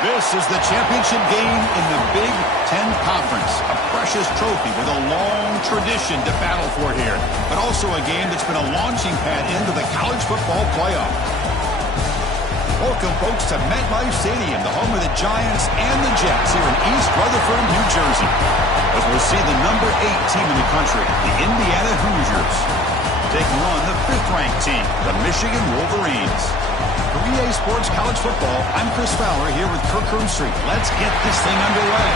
This is the championship game in the Big Ten Conference. A precious trophy with a long tradition to battle for here, but also a game that's been a launching pad into the college football playoff. Welcome, folks, to MetLife Stadium, the home of the Giants and the Jets here in East Rutherford, New Jersey, as we'll see the number 8 team in the country, the Indiana Hoosiers, taking on the 5th-ranked team, the Michigan Wolverines. For EA Sports College Football, I'm Chris Fowler here with Kirk Herbstreit. Let's get this thing underway.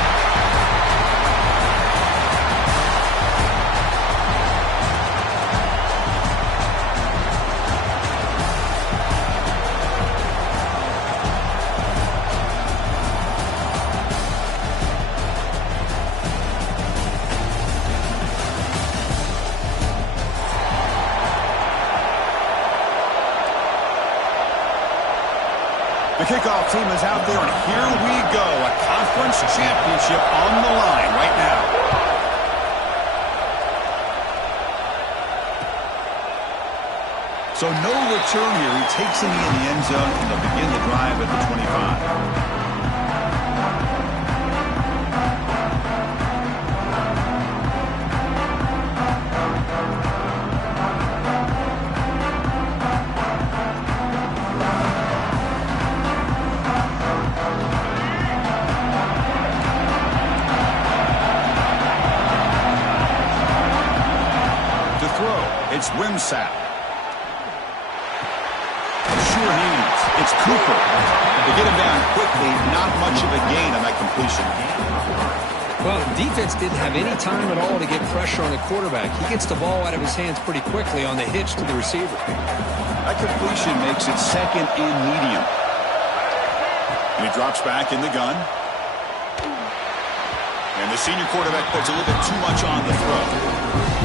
The kickoff team is out there, and here we go. A conference championship on the line right now. So no return here. He takes it in the end zone, and they'll begin the drive at the 25. It's Wimsatt. Sure hands. It's Cooper. They get him down quickly. Not much of a gain on that completion. Well, the defense didn't have any time at all to get pressure on the quarterback. He gets the ball out of his hands pretty quickly on the hitch to the receiver. That completion makes it second and medium. And he drops back in the gun. And the senior quarterback puts a little bit too much on the throw.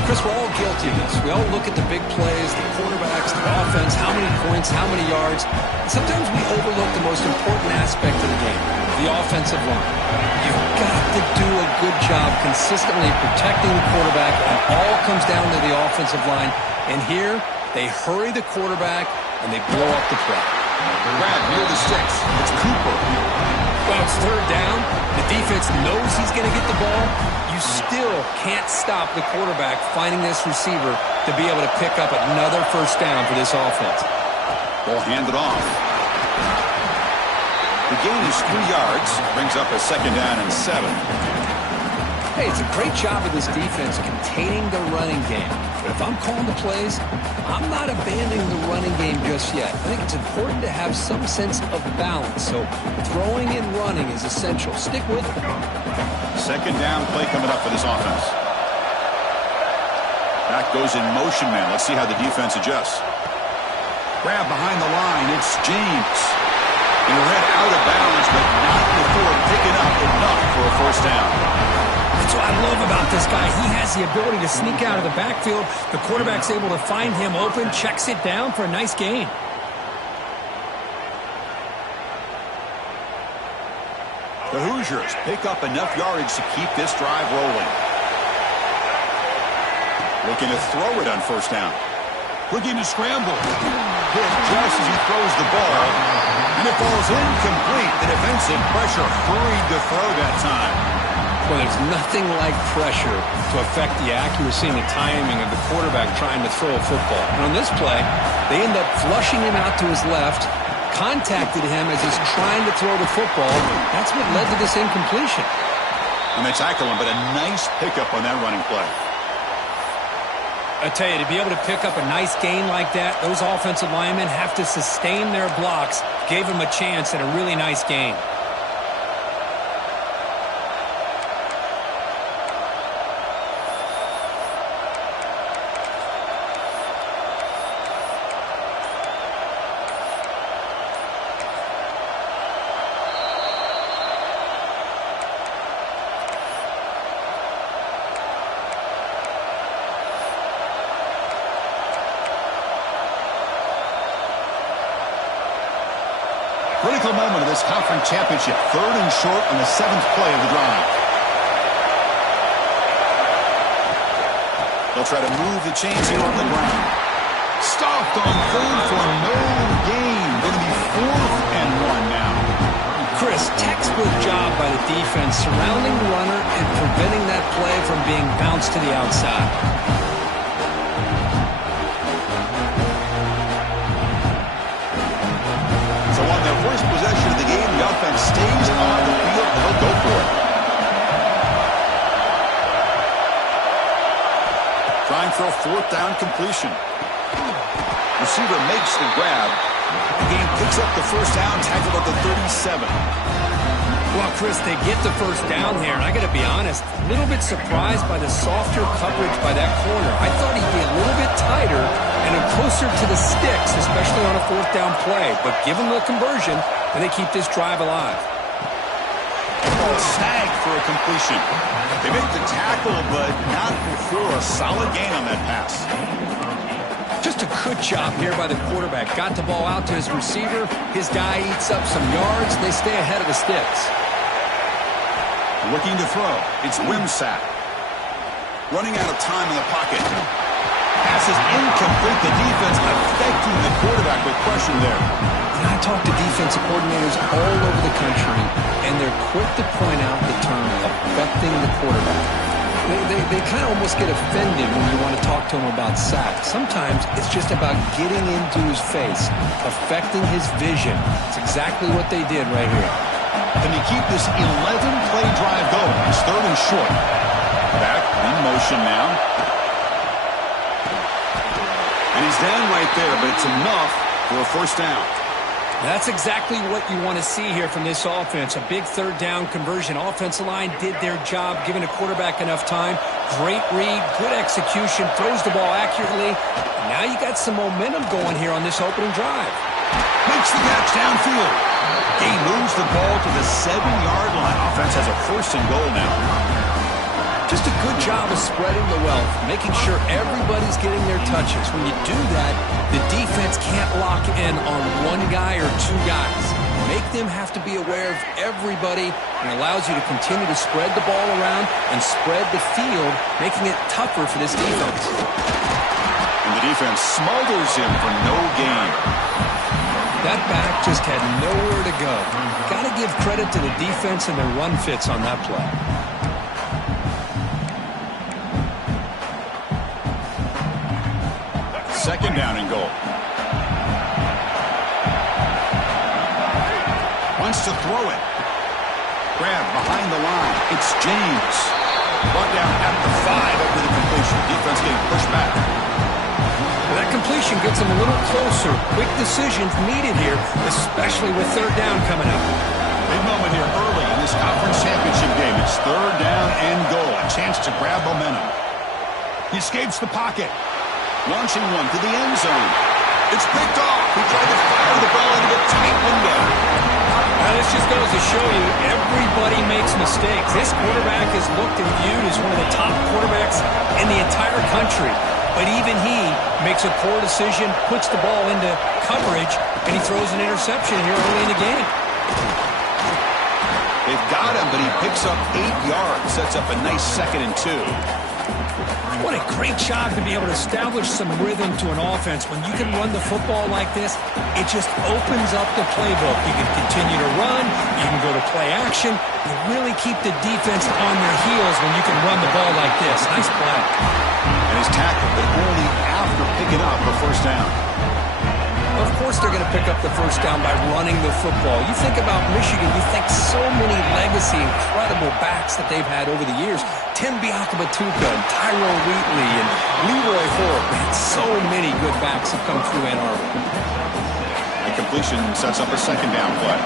Chris, we're all guilty of this. We all look at the big plays, the quarterbacks, the offense, how many points, how many yards. And sometimes we overlook the most important aspect of the game, the offensive line. You've got to do a good job consistently protecting the quarterback. It all comes down to the offensive line. And here, they hurry the quarterback, and they blow up the play. Grab near the sticks. It's Cooper. Well, it's third down. The defense knows he's going to get the ball. You still can't stop the quarterback finding this receiver to be able to pick up another first down for this offense. Ball handed off. The gain is 3 yards. Brings up a second down and 7. Hey, it's a great job of this defense containing the running game. But if I'm calling the plays, I'm not abandoning the running game just yet. I think it's important to have some sense of balance. So throwing and running is essential. Stick with it. Second down play coming up for this offense. Back goes in motion man. Let's see how the defense adjusts. Grab behind the line. It's James. And he ran out of bounds, but not before picking up enough for a first down. That's what I love about this guy. He has the ability to sneak out of the backfield. The quarterback's able to find him open, checks it down for a nice gain. The Hoosiers pick up enough yardage to keep this drive rolling. Looking to throw it on first down. Looking to scramble. Hit just as he throws the ball. And it falls incomplete. The defensive pressure hurried to throw that time. Well, there's nothing like pressure to affect the accuracy and the timing of the quarterback trying to throw a football. And on this play, they end up flushing him out to his left, contacted him as he's trying to throw the football. That's what led to this incompletion. And they tackle him, but a nice pickup on that running play. I tell you, to be able to pick up a nice gain like that, those offensive linemen have to sustain their blocks. Gave him a chance at a really nice gain. Critical moment of this conference championship. 3rd and short on the 7th play of the drive. They'll try to move the chains here on the ground. Stopped on 3rd for no gain. Going to be 4th and 1 now. Chris, good job by the defense surrounding the runner and preventing that play from being bounced to the outside. So on their first possession of the game, the offense stays on the field and they'll go for it. Trying for a fourth down completion. Receiver makes the grab. The game picks up the first down, tackled at the 37. Well, Chris, they get the first down here, and I got to be honest, a little bit surprised by the softer coverage by that corner. I thought he'd be a little bit tighter and closer to the sticks, especially on a fourth down play. But give them the conversion, and they keep this drive alive. Snag for a completion. They make the tackle, but not before a solid gain on that pass. Just a good job here by the quarterback. Got the ball out to his receiver. His guy eats up some yards. They stay ahead of the sticks. Looking to throw. It's Wimsatt. Running out of time in the pocket. Pass is incomplete. The defense affecting the quarterback with pressure there. And I talk to defensive coordinators all over the country, and they're quick to point out the term affecting the quarterback. They kind of almost get offended when you want to talk to them about sacks. Sometimes it's just about getting into his face, affecting his vision. It's exactly what they did right here. Can you keep this 11-play drive going? It's third and short. Back in motion now. And he's down right there, but it's enough for a first down. That's exactly what you want to see here from this offense. A big third down conversion. Offensive line did their job, giving the quarterback enough time. Great read, good execution, throws the ball accurately. And now you got some momentum going here on this opening drive. Makes the catch downfield. He moves the ball to the 7-yard line. Offense has a first and goal now. Just a good job of spreading the wealth, making sure everybody's getting their touches. When you do that, the defense can't lock in on one guy or two guys. Make them have to be aware of everybody, and allows you to continue to spread the ball around and spread the field, making it tougher for this defense. And the defense smothers him for no gain. That back just had nowhere to go. Got to give credit to the defense and their run fits on that play. Second down and goal. Wants to throw it. Grab behind the line. It's James. Brought down at the 5 after the completion. Defense getting pushed back. That completion gets them a little closer. Quick decisions needed here, especially with third down coming up. Big moment here early in this conference championship game. It's third down and goal. A chance to grab momentum. He escapes the pocket. Launching one to the end zone. It's picked off. He tried to fire the ball into a tight window. Now, this just goes to show you everybody makes mistakes. This quarterback is looked and viewed as one of the top quarterbacks in the entire country. But even he makes a poor decision, puts the ball into coverage, and he throws an interception here early in the game. They've got him, but he picks up 8 yards. Sets up a nice 2nd and 2. What a great job to be able to establish some rhythm to an offense. When you can run the football like this, it just opens up the playbook. You can continue to run. You can go to play action. You really keep the defense on their heels when you can run the ball like this. Nice play. And he's tackled, but only after picking up a first down. Of course they're going to pick up the first down by running the football. You think about Michigan, you think so many legacy, incredible backs that they've had over the years. Tim Biakabatuka and Tyrone Wheatley and Leroy Hoare. Man, so many good backs have come through Ann Arbor. The completion sets up a second down play.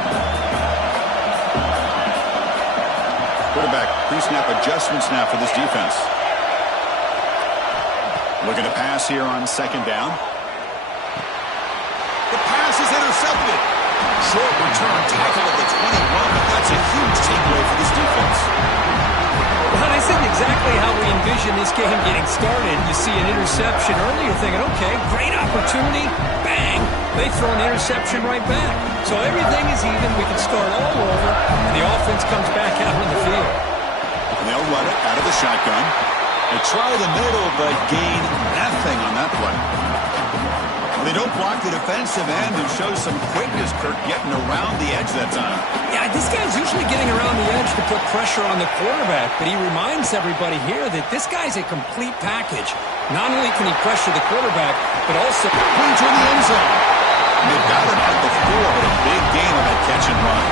Quarterback pre-snap adjustments now for this defense. Looking to pass here on second down. The pass is intercepted. Short return tackle at the 21, but that's a huge takeaway for this defense. Well, this isn't exactly how we envision this game getting started. You see an interception early, you're thinking, okay, great opportunity, bang, they throw an interception right back. So everything is even, we can start all over, and the offense comes back out on the field. And they'll run it out of the shotgun. They try the middle, but gain nothing on that play. They don't block the defensive end and show some quickness, Kirk, getting around the edge that time. Yeah, I This guy's usually getting around the edge to put pressure on the quarterback, but he reminds everybody here that this guy's a complete package. Not only can he pressure the quarterback, but also into the end zone. They've got him at the 4, but a big gain on that catch and run.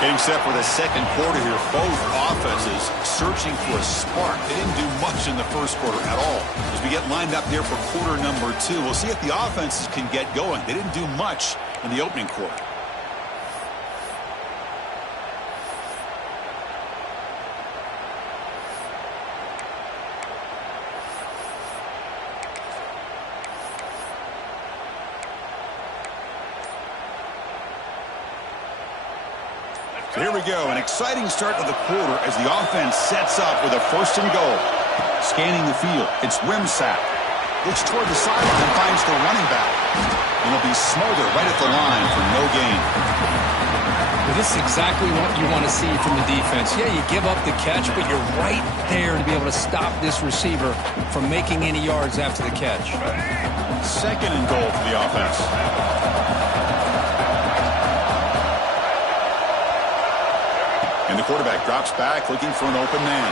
Getting set for the second quarter here. Both offenses searching for a spark. They didn't do much in the first quarter at all. As we get lined up here for quarter number 2, we'll see if the offenses can get going. They didn't do much in the opening quarter. So here we go, an exciting start to the quarter as the offense sets up with a 1st and goal. Scanning the field, it's Wimsatt. Looks toward the sideline and finds the running back. And he'll be smothered right at the line for no gain. Well, this is exactly what you want to see from the defense. Yeah, you give up the catch, but you're right there to be able to stop this receiver from making any yards after the catch. 2nd and goal for the offense. And the quarterback drops back looking for an open man.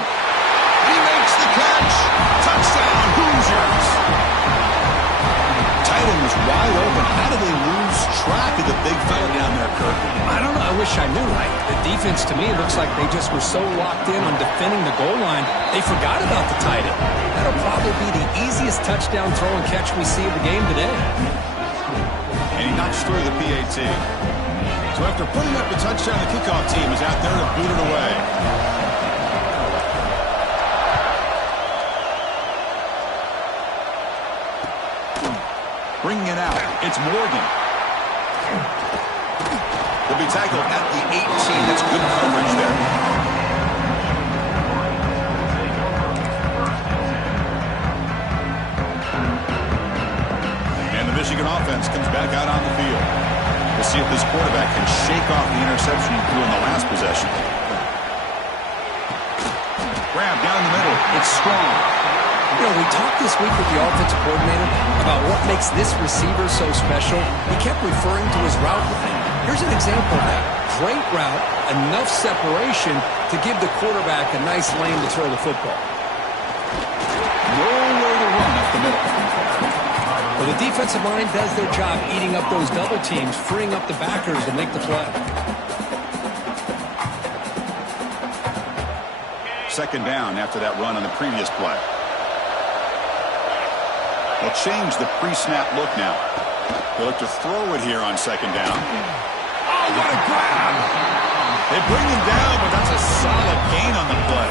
He makes the catch. Touchdown, Hoosiers. Tight end was wide open. How did they lose track of the big fella down there, Kirk? I don't know. I wish I knew. The defense, to me, looks like they just were so locked in on defending the goal line, they forgot about the tight end. That'll probably be the easiest touchdown throw and catch we see of the game today. And he knocks through the PAT. So after putting up the touchdown, the kickoff team is out there to boot it away. Bringing it out, it's Morgan. He'll be tackled at the 18. That's good coverage there. And the Michigan offense comes back out on the field. We'll see if this quarterback can shake off the interception he threw in the last possession. Grab down the middle. It's Strong. You know, we talked this week with the offensive coordinator about what makes this receiver so special. He kept referring to his route running. Here's an example of that. Great route, enough separation to give the quarterback a nice lane to throw the football. Nowhere to run up the middle. Well, the defensive line does their job eating up those double teams, freeing up the backers to make the play. 2nd down after that run on the previous play. They'll change the pre-snap look now. They'll look to throw it here on 2nd down. Oh, what a grab! They bring him down, but that's a solid gain on the play.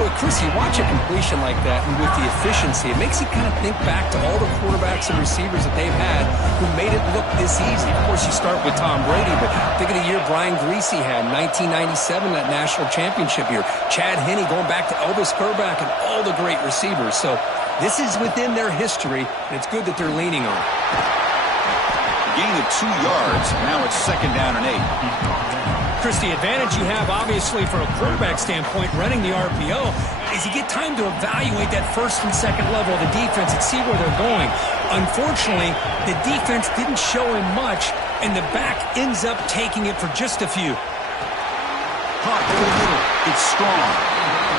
Well, Chris, you watch a completion like that, and with the efficiency, it makes you kind of think back to all the quarterbacks and receivers that they've had who made it look this easy. Of course, you start with Tom Brady, but think of the year Brian Greasy had, 1997, that national championship year. Chad Henne going back to Elvis Kerback and all the great receivers. So this is within their history, and it's good that they're leaning on it. Gain of 2 yards. Now it's 2nd down and 8. Chris, the advantage you have, obviously, from a quarterback standpoint, running the RPO, is you get time to evaluate that 1st and 2nd level of the defense and see where they're going. Unfortunately, the defense didn't show him much, and the back ends up taking it for just a few. Hot over the middle. It's Strong.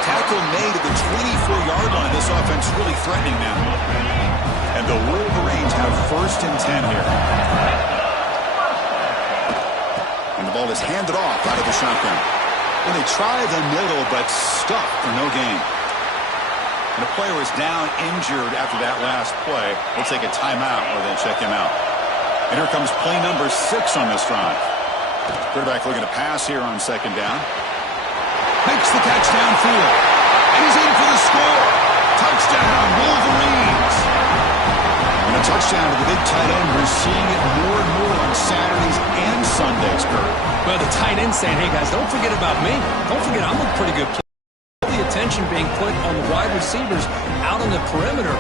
Tackle made at the 24-yard line. This offense really threatening now. And the Wolverines have 1st and 10 here. And the ball is handed off out of the shotgun. And they try the middle, but stuck for no gain. And the player is down injured after that last play. They'll take a timeout or they'll check him out. And here comes play number 6 on this drive. Quarterback looking to pass here on 2nd down. Makes the catch downfield. And he's in for the score. Touchdown, Wolverines. And a touchdown to the big tight end. We're seeing it more and more on Saturdays and Sundays, Kurt. Well, the tight end saying, hey, guys, don't forget about me. Don't forget I'm a pretty good player. All the attention being put on the wide receivers out on the perimeter.